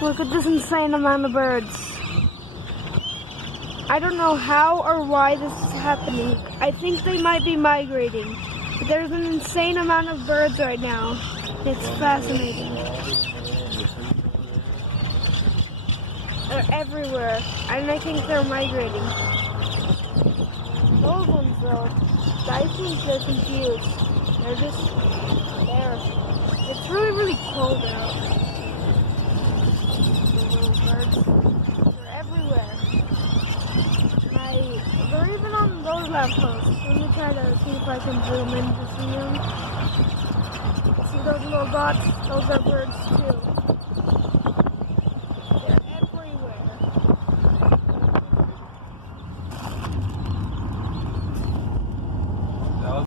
Look at this insane amount of birds. I don't know how or why this is happening. I think they might be migrating. But there's an insane amount of birds right now. It's fascinating. They're everywhere, and I think they're migrating. Those ones though, I think they're confused. They're just there. It's really, really cold out. They're everywhere. They're even on those lampposts. Let me try to see if I can zoom in to see them. See those little dots? Those are birds too.